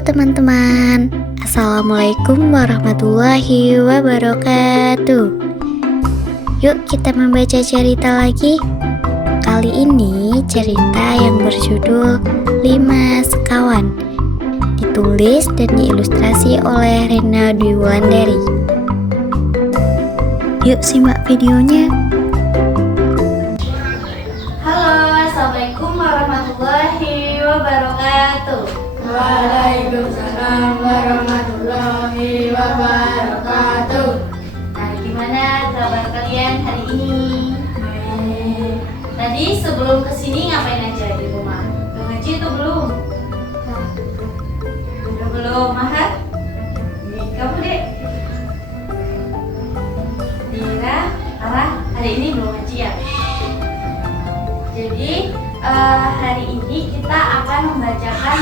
Halo teman-teman, Assalamualaikum warahmatullahi wabarakatuh. Yuk kita membaca cerita lagi. Kali ini cerita yang berjudul 5 Sekawan, ditulis dan diilustrasi oleh Rena Dwi Wulandari. Yuk simak videonya. Halo, Assalamualaikum warahmatullahi wabarakatuh. Waalaikumsalam warahmatullahi wabarakatuh. Nah, gimana kabar kalian hari ini? Tadi sebelum kesini ngapain aja di rumah? Udah ngaji atau belum? Udah belum, Mahat? Kamu dek? Dira, Arah, hari ini belum ngaji ya? Jadi hari ini kita akan membacakan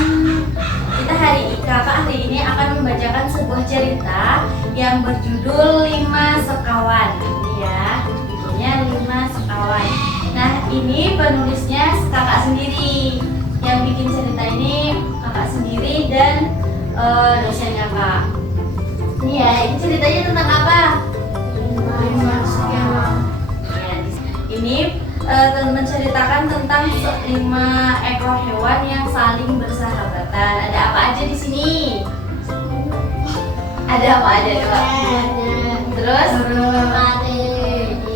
Kakak hari ini akan membacakan sebuah cerita yang berjudul 5 Sekawan. Ini ya, judulnya 5 Sekawan. Nah, ini penulisnya kakak sendiri. Yang bikin cerita ini kakak sendiri dan dosen kakak. Ini ya, ini ceritanya tentang apa? 5 Sekawan. Ya, ini menceritakan tentang 5 ekor hewan yang saling bersahabatan. Ada apa aja di sini? Ada apa aja coba? Terus?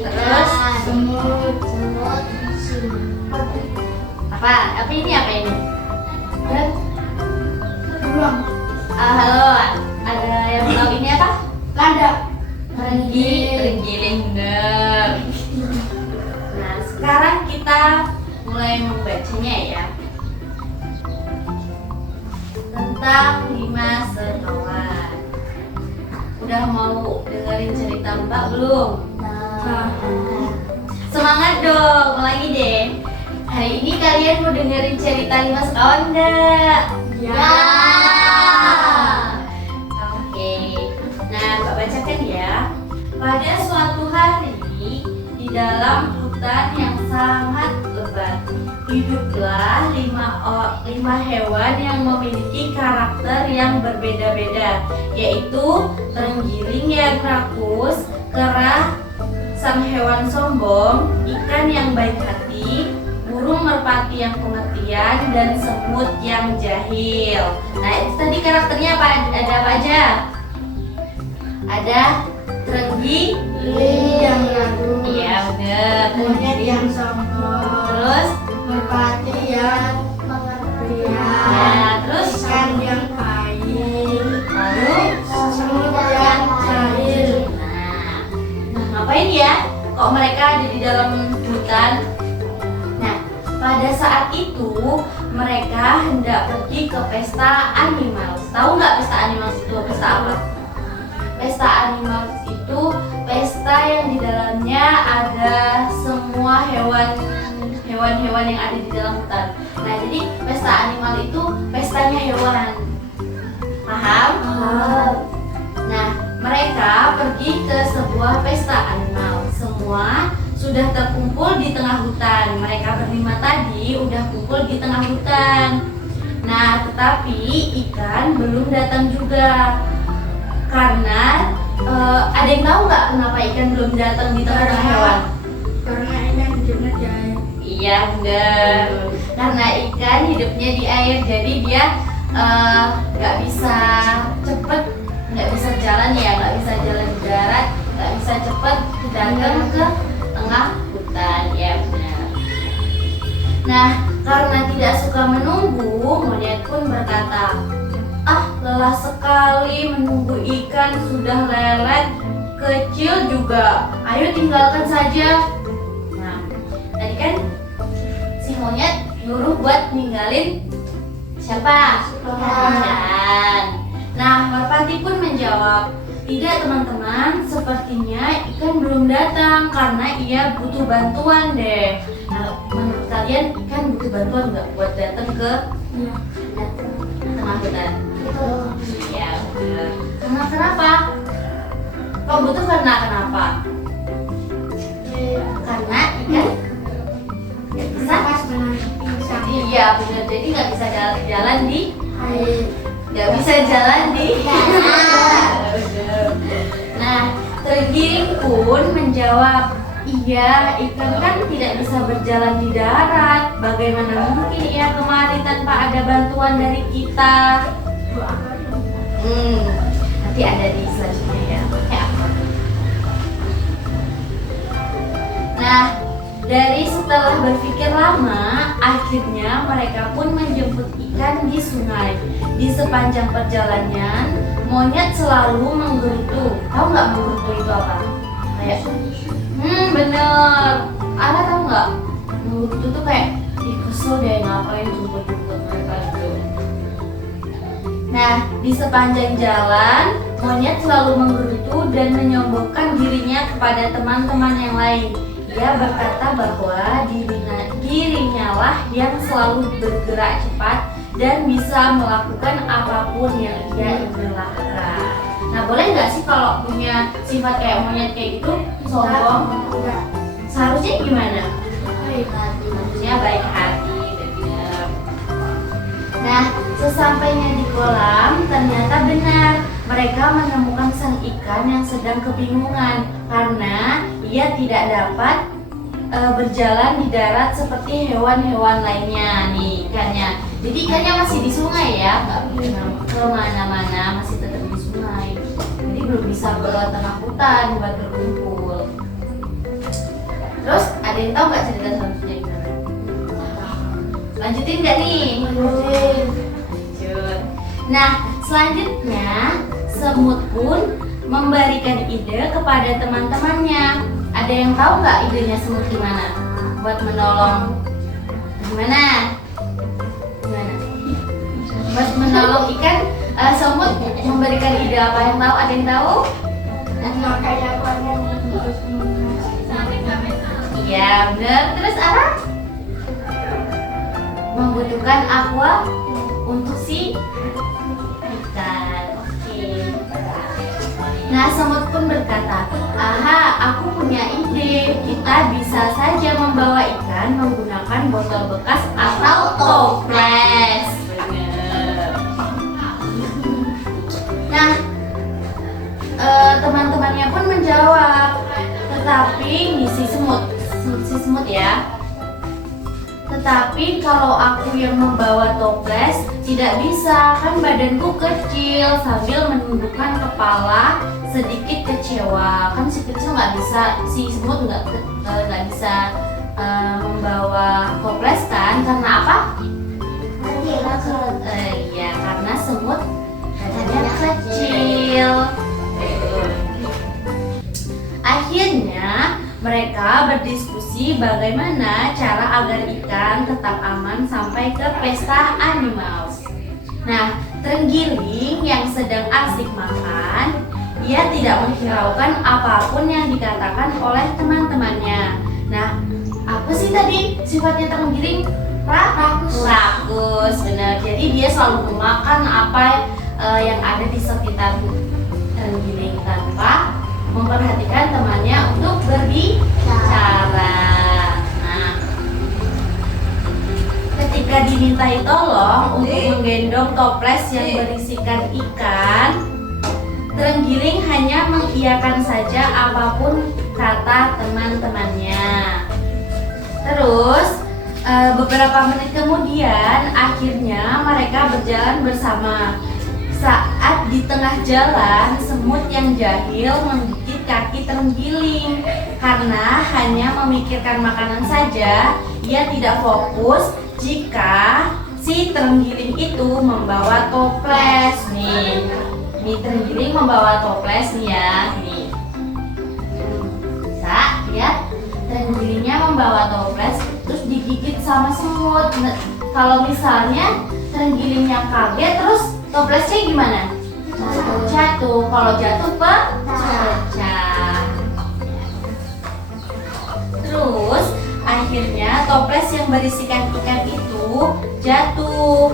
Terus? Semut. Apa? Apa ini? Apa ini? Beruang. Halo, ada yang tahu ini apa? Landak. Terenggiling, bener. Nah, sekarang kita mulai membacanya ya. Tentang 5 sekawan. Udah mau dengerin cerita Mbak belum? Semangat dong, ulangi deh. Hari ini kalian mau dengerin cerita 5 sekawan enggak? Ya. Oke. Nah, Mbak bacakan ya. Pada suatu hari di dalam hutan yang sangat lebat, hiduplah 5 hewan yang memiliki karakter yang berbeda-beda, yaitu terenggiling yang rakus, kera sang hewan sombong, ikan yang baik hati, burung merpati yang pengertian, dan semut yang jahil. Nah, itu tadi karakternya apa? Ada apa aja? Ada terenggiling Yang ragu. iya bener, Monyet yang sombong. terus Merpati yang pengertian. ya terus Ikan yang baik. lalu Semut yang jahil. nah ngapain ya kok mereka ada di dalam hutan? Nah, pada saat itu mereka hendak pergi ke pesta animal. Tahu nggak pesta animal itu pesta apa? Pesta animal itu pesta yang di dalamnya ada semua hewan-hewan yang ada di dalam hutan. Nah, jadi pesta animal itu pestanya hewan. Paham? Nah, mereka pergi ke sebuah pesta animal. Semua sudah terkumpul di tengah hutan. Mereka berlima tadi udah kumpul di tengah hutan. Nah, tetapi ikan belum datang juga. Karena ada yang tahu nggak kenapa ikan belum datang di tengah-tengah hewan? Karena ikan hidupnya jahil. Iya benar. Karena ikan hidupnya di air, jadi dia nggak bisa cepet, nggak bisa jalan ya, nggak bisa jalan di darat, nggak bisa cepet datang ke tengah hutan ya benar. Nah, karena tidak suka menunggu, monyet pun berkata, lelah sekali menunggu ikan, sudah lelet, kecil juga. Ayo tinggalkan saja. Nah, tadi kan si monyet nyuruh buat ninggalin siapa? Ikan. Nah, merpati pun menjawab, tidak teman-teman, sepertinya ikan belum datang karena ia butuh bantuan deh. Nah, menurut kalian ikan butuh bantuan nggak buat datang ke tengah hutan? Iya, benar. Karena kenapa? Kok butuh karena kenapa? Karena ikan nggak bisa. Pas dengan pingsan. Iya, benar. Jadi nggak bisa jalan di Air. nggak bisa jalan di Nah, terenggiling pun menjawab, iya, ikan kan tidak bisa berjalan di darat. Bagaimana mungkin ia kemari tanpa ada bantuan dari kita? Nanti ada di selanjutnya ya. Nah, dari setelah berpikir lama, akhirnya mereka pun menjemput ikan di sungai. Di sepanjang perjalanan, monyet selalu menggerutu. Tahu nggak menggerutu itu apa? Kayak, bener. Ada tahu nggak? Menggerutu tuh kayak, kesel deh ngapain jemput-jemput mereka itu. Nah, di sepanjang jalan, monyet selalu menggerutu dan menyombongkan dirinya kepada teman-teman yang lain. Ia berkata bahwa dirinya lah yang selalu bergerak cepat dan bisa melakukan apapun yang ia ingin lakukan. Nah, boleh nggak sih kalau punya sifat kayak monyet kayak gitu, sombong? Seharusnya gimana? Harusnya baik hati, benar. Nah, sesampainya di kolam, ternyata benar mereka menemukan sang ikan yang sedang kebingungan karena ia tidak dapat berjalan di darat seperti hewan-hewan lainnya nih ikannya. Jadi ikannya masih di sungai ya, nggak kemana-mana, masih tetap di sungai. Jadi belum bisa ke tengah hutan buat berkumpul. Terus ada yang tahu nggak cerita selanjutnya gimana? Lanjutin nggak nih? Lanjut. Nah, selanjutnya semut pun memberikan ide kepada teman-temannya. Ada yang tahu nggak idenya semut gimana? Buat menolong gimana? Buat menolong ikan, semut memberikan ide apa? Yang tahu? Ada yang tahu? Iya, benar. Terus apa? Membutuhkan aqua untuk si ikan. Oke. Nah, semut pun berkata, aha, aku punya ide. Kita bisa saja membawa ikan menggunakan botol bekas atau toples. Benar. Nah, teman-temannya pun menjawab, tetapi ini si semut ya. Tetapi kalau aku yang membawa toples tidak bisa, kan badanku kecil. Sambil menundukkan kepala sedikit kecewa, kan si kecil nggak bisa, si semut nggak bisa membawa toples kan? Karena apa? Iya, karena semut badannya kecil. Akhirnya mereka berdiskusi bagaimana cara agar ikan tetap aman sampai ke pesta Animals. Nah, terenggiling yang sedang asik makan, ia tidak menghiraukan apapun yang dikatakan oleh teman-temannya. Nah, apa sih tadi sifatnya terenggiling? Rakus, benar. Jadi dia selalu memakan apa yang ada di sekitar terenggiling tanpa memperhatikan temannya untuk berbicara. Nah, ketika dimintai tolong untuk menggendong toples yang berisikan ikan, terenggiling hanya mengiyakan saja apapun kata teman-temannya. Terus beberapa menit kemudian akhirnya mereka berjalan bersama. Saat di tengah jalan, semut yang jahil menggigit kaki terenggiling. Karena hanya memikirkan makanan saja, ia tidak fokus jika si terenggiling itu membawa toples. Nih terenggiling membawa toples nih ya. Nih, bisa lihat terenggilingnya membawa toples terus digigit sama semut. Kalau misalnya terenggilingnya kaget terus toplesnya gimana? Jatuh. Kalau jatuh pecah. Terus akhirnya toples yang berisikan ikan itu jatuh.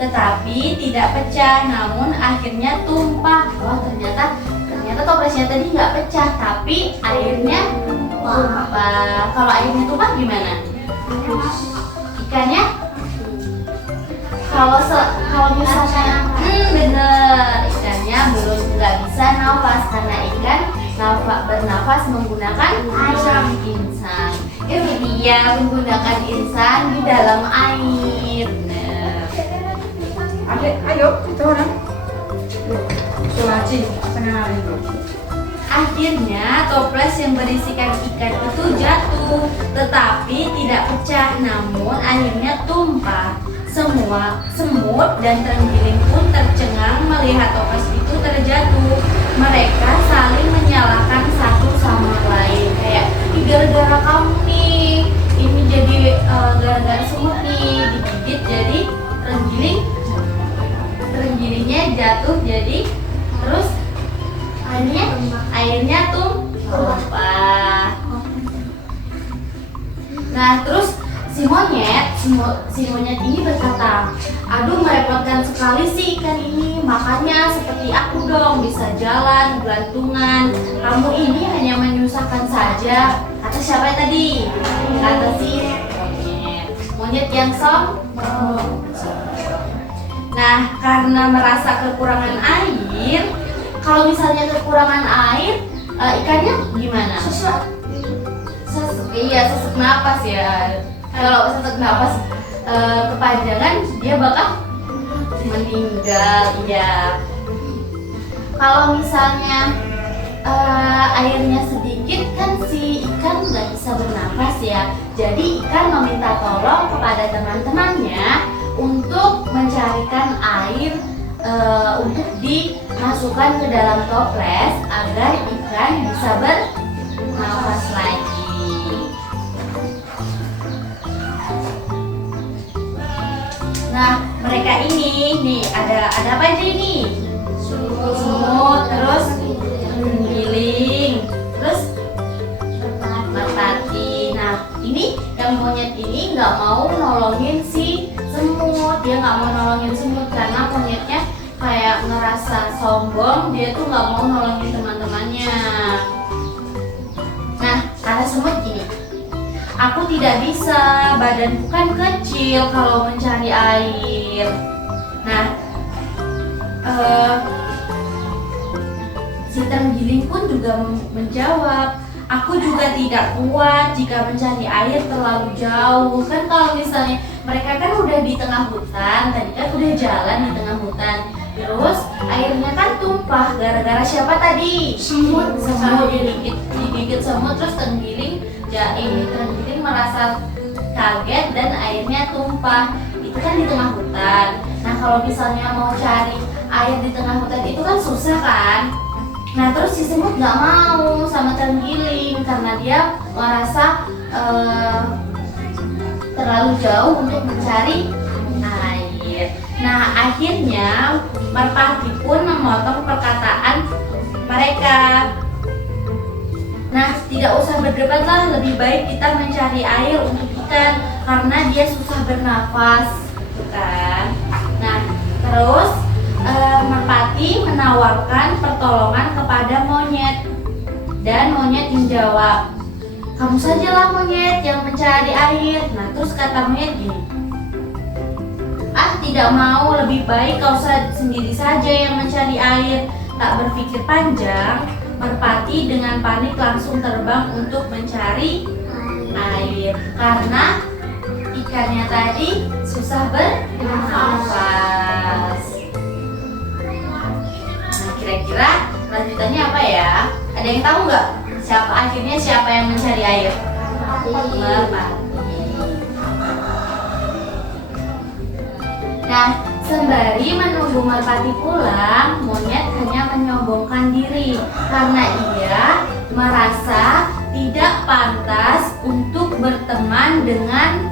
Tetapi tidak pecah, namun akhirnya tumpah. Wah, ternyata toplesnya tadi nggak pecah, tapi airnya tumpah. Kalau airnya tumpah gimana? Ikannya? Kalau misalnya nafas karena ikan bernafas menggunakan insang. Ini dia menggunakan insang di dalam air. Nah, Ayo, kita orang. Sulaci, kenalin dulu. akhirnya toples yang berisikan ikan itu jatuh, tetapi tidak pecah, namun akhirnya tumpah. Semua semut dan terenggiling pun tercengang melihat toples itu terjatuh. Mereka saling menyalahkan satu sama lain, kayak "Ih, gara-gara kamu nih, ini jadi gara-gara semut nih digigit, jadi terenggilingnya jatuh, jadi terus airnya tumpah. Nah, terus si monyet ini berkata, "Aduh, merepotkan sekali sih ikan ini. Makanya seperti aku dong, bisa jalan gelantungan. Kamu ini hanya menyusahkan saja." Kata siapa tadi? Kata si monyet yang sombong. Nah, karena merasa kekurangan air, kalau misalnya kekurangan air, ikannya gimana? Sesak napas ya. Kalau sesak napas kepanjangan, dia bakal meninggal ya. Kalau misalnya airnya sedikit, kan si ikan nggak bisa bernapas ya. Jadi ikan meminta tolong kepada teman-temannya untuk mencarikan air untuk dimasukkan ke dalam toples agar ikan bisa bernafas lagi. Nah, mereka ini nih ada apa aja ini? Semut, terus terenggiling, terus merpati. Nah, ini yang monyet ini nggak mau nolongin si semut. Dia nggak mau nolongin semut karena monyetnya kayak ngerasa sombong. Dia tuh nggak mau nolongin teman-temannya. Nah, kata semut gini, "Aku tidak bisa, badanku kan kecil kalau mencari air." Nah, si terenggiling pun juga menjawab, "Aku juga tidak kuat jika mencari air terlalu jauh." Kan kalau misalnya mereka kan udah di tengah hutan, tadi kan udah jalan di tengah hutan, terus airnya kan tumpah gara-gara siapa tadi? Semut digigit semut, terus terenggiling merasa kaget dan airnya tumpah. Itu kan di tengah hutan. Nah, kalau misalnya mau cari air di tengah hutan itu kan susah kan? Nah, terus si semut nggak mau sama terenggiling karena dia merasa terlalu jauh untuk mencari air. Nah, akhirnya merpati pun memotong perkataan mereka. Nah, tidak usah berdebat lah, lebih baik kita mencari air untuk ikan karena dia susah bernafas, kan? Nah, terus merpati menawarkan pertolongan kepada monyet dan monyet menjawab, "Kamu sajalah monyet yang mencari air." Nah, terus kata monyet gini, "Ah, tidak mau, lebih baik kau sendiri saja yang mencari air." Tak berpikir panjang, merpati dengan panik langsung terbang untuk mencari air karena ikannya tadi susah bernafas. Nah, kira-kira lanjutannya apa ya? Ada yang tahu nggak? Siapa yang mencari air? Merpati. Nah, sembari menunggu merpati pulang, monyet hanya menyombongkan diri karena ia merasa tidak pantas untuk berteman dengan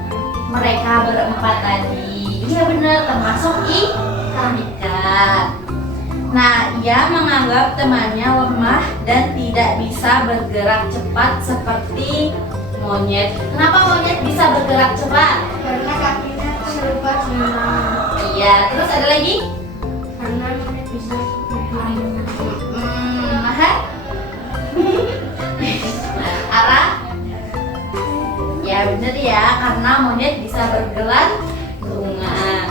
mereka berempat tadi. Iya benar, termasuk ikan. Nah, ia menganggap temannya lemah dan tidak bisa bergerak cepat seperti monyet. Kenapa monyet bisa bergerak cepat? Karena kakinya serupa dengan. Iya, terus ada lagi? Karena monyet bisa berjalan. Mahat? Arah? Ya bener ya, karena monyet bisa bergelantungan.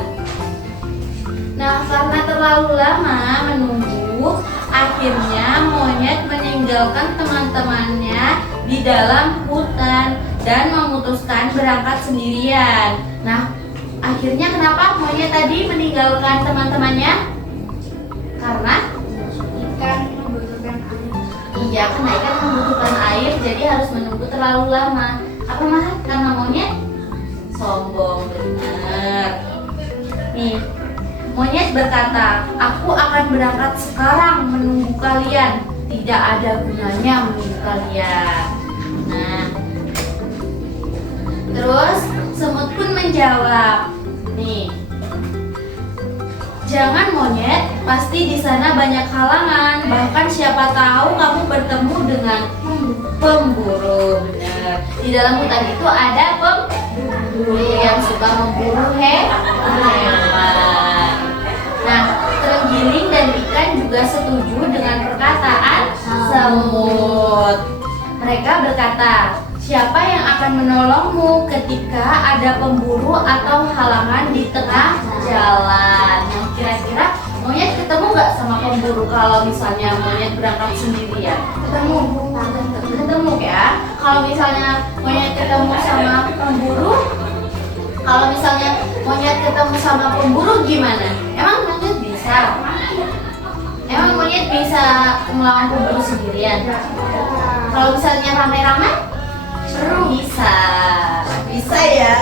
Nah, karena terlalu lama menunggu, Akhirnya monyet meninggalkan teman-temannya di dalam hutan dan memutuskan berangkat sendirian. Nah, akhirnya kenapa monyet tadi meninggalkan teman-temannya? Karena Ikan membutuhkan air. iya, karena ikan membutuhkan air, jadi harus menunggu terlalu lama. Apa malah karena monyet sombong, benar. Nih, monyet berkata, aku akan berangkat sekarang menunggu kalian. Tidak ada gunanya menunggu kalian. Nah, terus semut pun menjawab, nih, jangan monyet, pasti di sana banyak halangan. Bahkan siapa tahu kamu bertemu dengan pemburu. Benar. Di dalam hutan itu ada pemburu yang suka memburu hewan. Nah, terenggiling dan ikan juga setuju dengan perkataan semut. Mereka berkata, siapa yang akan menolongmu ketika ada pemburu atau halangan di tengah jalan? Nah, kira-kira monyet ketemu nggak sama pemburu kalau misalnya monyet berangkat sendirian? Ketemu ya. Kalau misalnya monyet ketemu sama pemburu, gimana? Emang monyet bisa? Emang monyet bisa melawan pemburu sendirian? Kalau misalnya rame-rame? Bisa ya.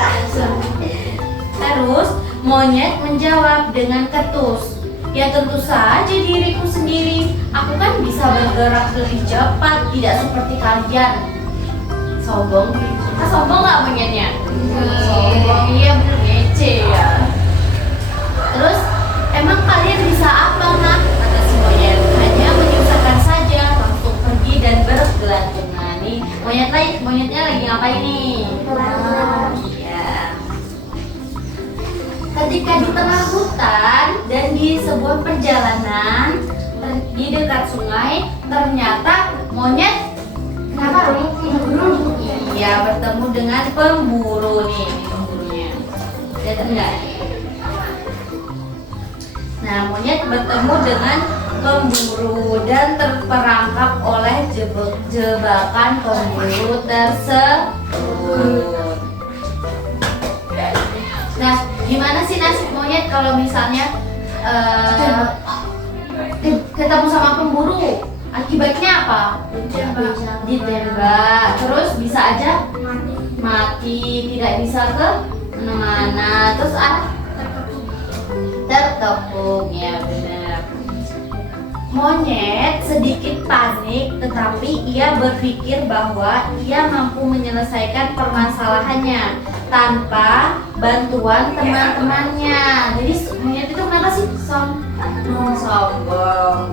Terus monyet menjawab dengan ketus, ya tentu saja diriku sendiri. Aku kan bisa bergerak lebih cepat, tidak seperti kalian. Sombong. Sombong nggak monyetnya? Sombong, iya bener, ngece ya. Terus emang kalian bisa apa nak? Kata si monyet. Hanya menyusahkan saja, langsung pergi dan bergelantungan. Nih monyetnya lagi ngapain nih? Iya. Ketika di tengah hutan dan di sebuah perjalanan di dekat sungai, ternyata monyet kenapa? Iya, bertemu dengan pemburu nih, pemburunya. Lihat enggak? Nah, monyet bertemu dengan pemburu dan terperangkap oleh jebakan pemburu tersebut. Nah, gimana sih nasib monyet kalau misalnya ketemu sama pemburu? Akibatnya apa? Ditembak. Terus bisa aja mati, tidak bisa ke mana-mana. Terus terkepung, ya benar. Monyet sedikit panik, tetapi ia berpikir bahwa ia mampu menyelesaikan permasalahannya tanpa bantuan teman-temannya. Jadi monyet itu kenapa sih sombong?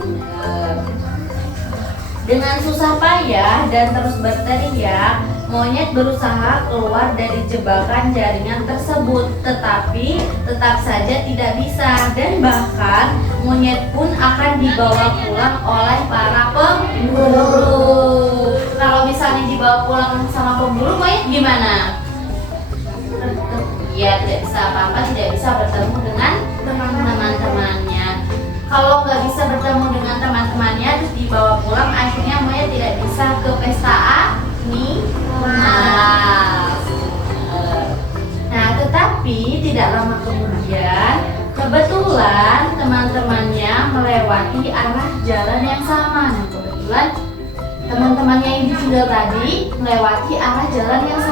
Dengan susah payah dan terus berteriak, monyet berusaha keluar dari jebakan jaringan tersebut, tetapi tetap saja tidak bisa, dan bahkan monyet pun akan dibawa pulang oleh para pemburu. Kalau misalnya dibawa pulang sama pemburu, monyet gimana? Ya, tidak bisa apa-apa, tidak bisa bertemu dengan teman-temannya. Kalau nggak bisa bertemu dengan teman-temannya terus dibawa pulang, akhirnya monyet tidak bisa ke pesta Nah, tetapi tidak lama kemudian kebetulan teman-temannya melewati arah jalan yang sama. Nah, kebetulan teman-temannya yang ditinggal tadi melewati arah jalan yang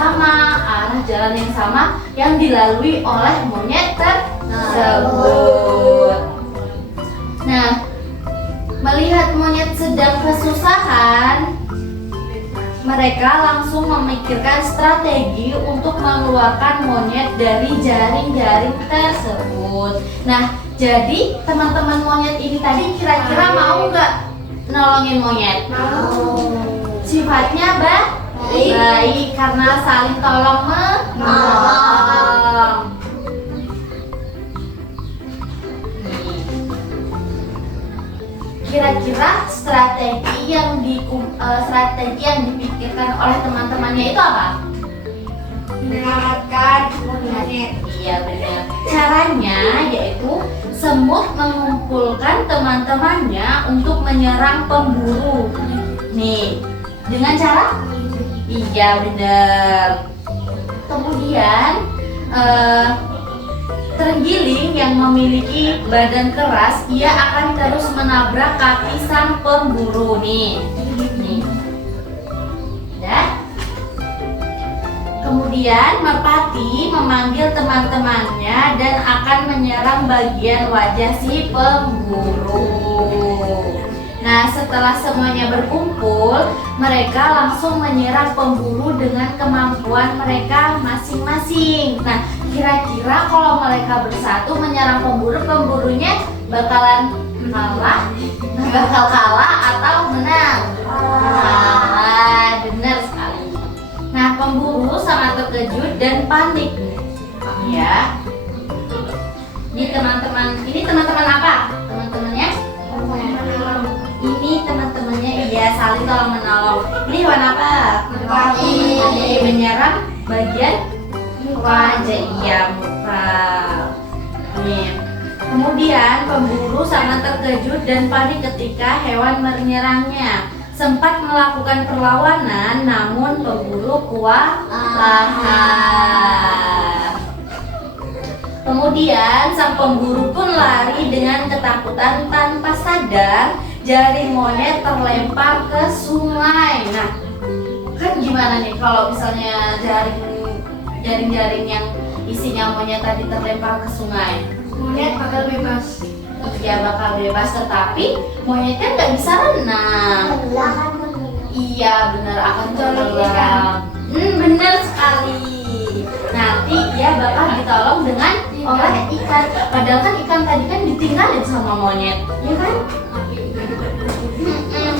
sama yang dilalui oleh monyet tersebut. Nah, melihat monyet sedang kesusahan, mereka langsung memikirkan strategi untuk mengeluarkan monyet dari jaring-jaring tersebut. Nah, jadi teman-teman monyet ini tadi kira-kira mau nggak nolongin monyet? Mau. Sifatnya baik karena saling tolong menolong. Kira-kira strategi yang dipikirkan oleh teman-temannya itu apa? Menyelamatkan monyet. Iya benar. Caranya yaitu semut mengumpulkan teman-temannya untuk menyerang pemburu. Nih, dengan cara? Iya, benar. Kemudian terenggiling yang memiliki badan keras, ia akan terus menabrak kaki sang pemburu. Nih. Ya. Kemudian merpati memanggil teman-temannya dan akan menyerang bagian wajah si pemburu. Nah, setelah semuanya berkumpul, mereka langsung menyerang pemburu dengan kemampuan mereka masing-masing. Nah, kira-kira kalau mereka bersatu menyerang pemburu, pemburunya bakalan kalah atau menang? Kalah, benar sekali. Nah, pemburu sangat terkejut dan panik. Ya. Ini teman-teman apa? Teman-temannya? Ini teman-temannya, iya, saling tolong menolong. Ini hewan apa? Merpati. Menyerang bagian wajah, iya, muka. Nih. Kemudian pemburu sangat terkejut dan panik ketika hewan menyerangnya. Sempat melakukan perlawanan, namun pemburu kewalahan. Kemudian sang pemburu pun lari dengan ketakutan. Tanpa sadar, jaring monyet terlempar ke sungai. Nah, kan gimana nih kalau misalnya jaring-jaring yang isinya monyet tadi terlempar ke sungai? Monyet bakal bebas. Iya, bakal bebas, tetapi monyet kan nggak bisa renang. Iya, benar, akan tenggelam. Benar sekali. Nanti dia bakal ditolong dengan oleh ikan. Padahal kan ikan tadi kan ditinggalin sama monyet, ya kan?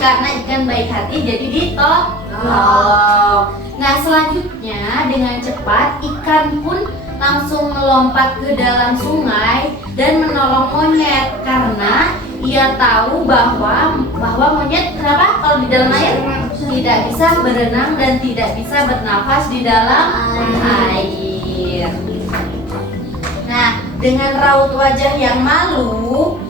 Karena ikan baik hati jadi ditolong. Nah, selanjutnya dengan cepat ikan pun langsung melompat ke dalam sungai dan menolong monyet karena ia tahu bahwa monyet kenapa kalau di dalam air tidak bisa berenang dan tidak bisa bernafas di dalam air. Nah, dengan raut wajah yang malu,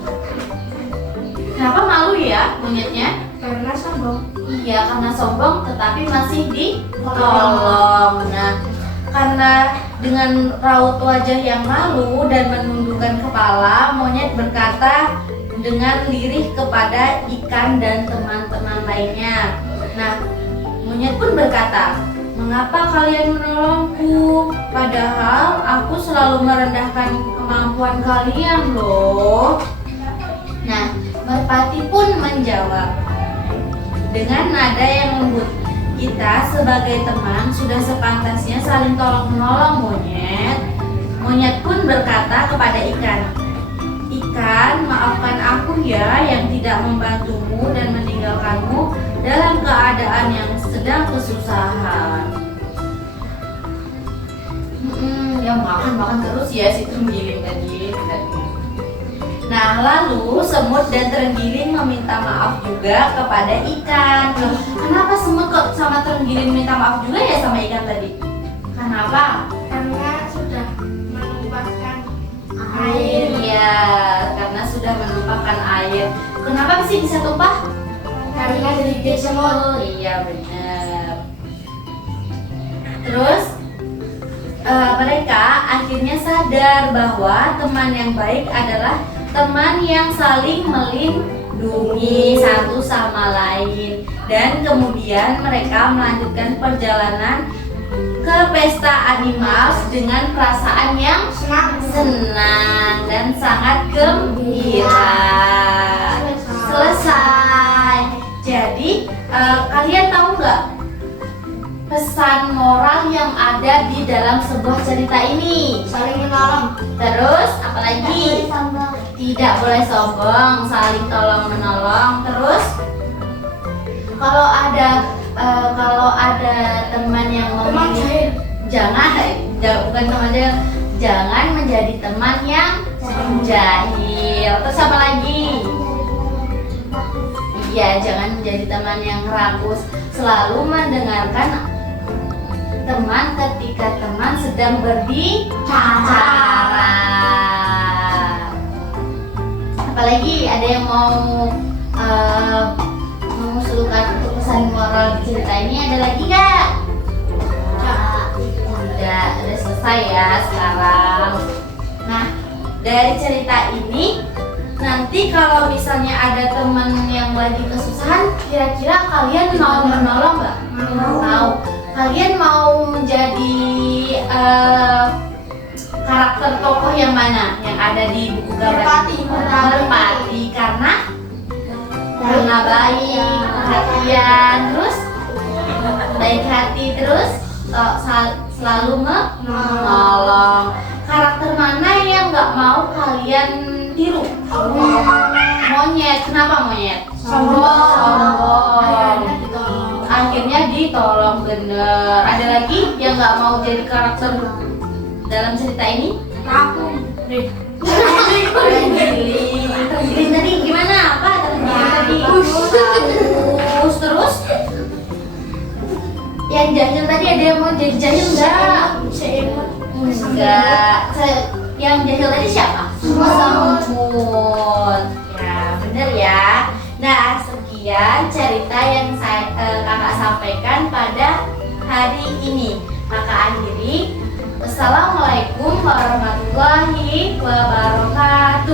kenapa malu ya monyetnya? Karena sombong. Iya, karena sombong tetapi masih ditolong. Nah, karena dengan raut wajah yang malu dan menundukkan kepala, monyet berkata dengan lirih kepada ikan dan teman-teman lainnya. Nah, monyet pun berkata, "Mengapa kalian menolongku? Padahal aku selalu merendahkan kemampuan kalian loh." Nah, merpati pun menjawab dengan nada yang lembut, "Kita sebagai teman sudah sepantasnya saling tolong-menolong, monyet." Monyet pun berkata kepada ikan, "Ikan, maafkan aku ya yang tidak membantumu dan meninggalkanmu dalam keadaan yang sedang kesusahan." Ya makan terus ya si terenggiling tadi. Nah, lalu semut dan terenggiling meminta maaf juga kepada ikan. Kenapa semut kok sama terenggiling minta maaf juga ya sama ikan tadi? Kenapa? Karena sudah menumpahkan Air, ya, karena sudah menumpahkan air. Kenapa sih bisa tumpah? karena dari semut. Iya, benar. Terus mereka akhirnya sadar bahwa teman yang baik adalah teman yang saling melindungi satu sama lain. Dan kemudian mereka melanjutkan perjalanan ke pesta animals dengan perasaan yang senang dan sangat gembira. Selesai. Jadi kalian tahu nggak pesan moral yang ada di dalam sebuah cerita ini? Saling menolong. Terus apalagi? Tidak boleh sombong, saling tolong menolong. Terus kalau ada teman yang memilih, bukan teman jahil, jangan menjadi teman yang jahil. Terus apa lagi? Iya, jangan menjadi teman yang rakus. Selalu mendengarkan teman ketika teman sedang berbicara. Apalagi ada yang mau mengusulkan untuk pesan moral di cerita ini, ada lagi nggak? Udah selesai ya sekarang. Nah, dari cerita ini nanti kalau misalnya ada teman yang lagi kesusahan, kira-kira kalian mau menolong nggak? Mau. Kalian mau menjadi karakter tokoh yang mana yang ada di buku gambar? Merpati. Karena baik, perhatian, terus baik hati, terus selalu menolong. Karakter mana yang nggak mau kalian tiru? Monyet. Kenapa monyet? Sombong. Akhirnya ditolong, bener. Ada lagi yang nggak mau jadi karakter dalam cerita ini? Tergiling tadi gimana? Apa tergiling tadi? Terus yang jahil tadi ada yang mau jadi jahil enggak? Enggak. Yang jahil tadi siapa? Semut. Ya, bener ya. Nah, sekian cerita yang kakak sampaikan pada hari ini. Kakak akhiri. Wassalamualaikum warahmatullahi wabarakatuh.